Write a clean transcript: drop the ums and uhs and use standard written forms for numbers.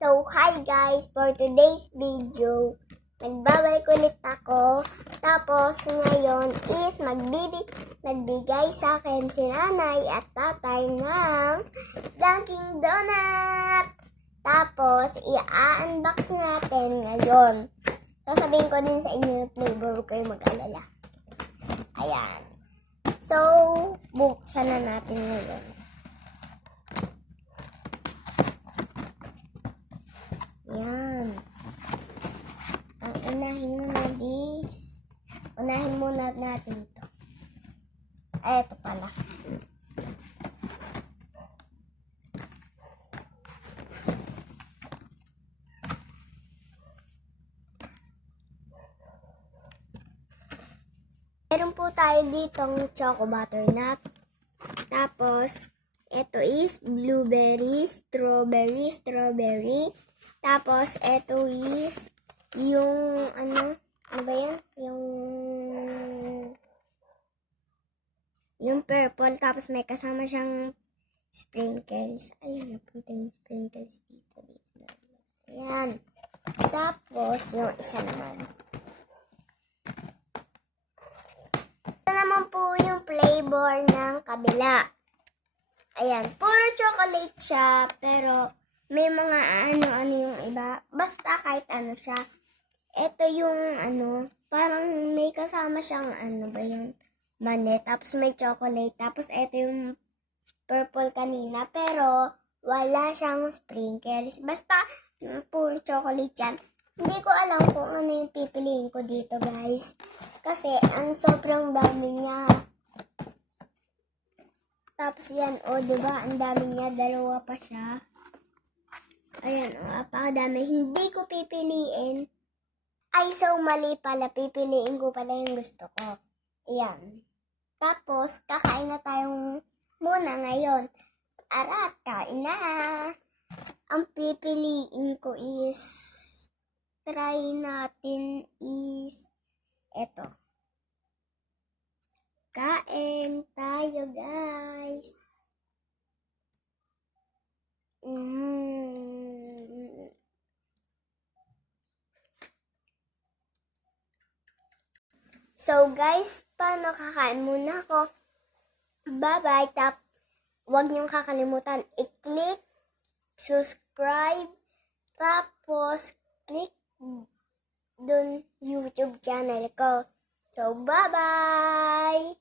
So, hi guys! For today's video, nagbabalik ulit ako. Tapos, ngayon is nagbigay sa akin si nanay at tatay ng Dunkin' Donut. Tapos, i-unbox natin ngayon. Sasabihin ko din sa inyo yung flavor, huwag kayong mag-alala. Ayan. So, buksan na natin ngayon. Yan. Ang unahin muna natin ito. Ay, ito pala. Meron po tayo ditong choco butternut. Tapos, ito is blueberry, strawberry. Tapos, ito is yung, ano ba yan? Yung purple. Tapos, may kasama siyang sprinkles. Ayun, napunta yung sprinkles dito. Ayan. Tapos, yung isa naman. Ito naman po yung flavor ng kabila. Ayan, puro chocolate siya, pero may mga ano yung iba. Basta kahit ano siya. Ito yung parang may kasama siyang banet. Tapos may chocolate. Tapos ito yung purple kanina, pero wala siyang sprinkles. Basta puro chocolate yan. Hindi ko alam kung ano yung pipiliin ko dito, guys. Kasi ang sobrang dami niya. Tapos yan, diba? Ang dami niya. Dalawa pa siya. Ayan, apakadami. Hindi ko pipiliin. Ay, so mali pala. Pipiliin ko pala yung gusto ko. Ayan. Tapos, kakain na tayong muna ngayon. Arat, kain na. Ang pipiliin ko is, try natin is, eto. Kain tayo, guys. So, guys, paano kakain muna ako? Bye-bye. Huwag niyong kakalimutan i-click, subscribe, tapos click dun YouTube channel ko. So, bye-bye!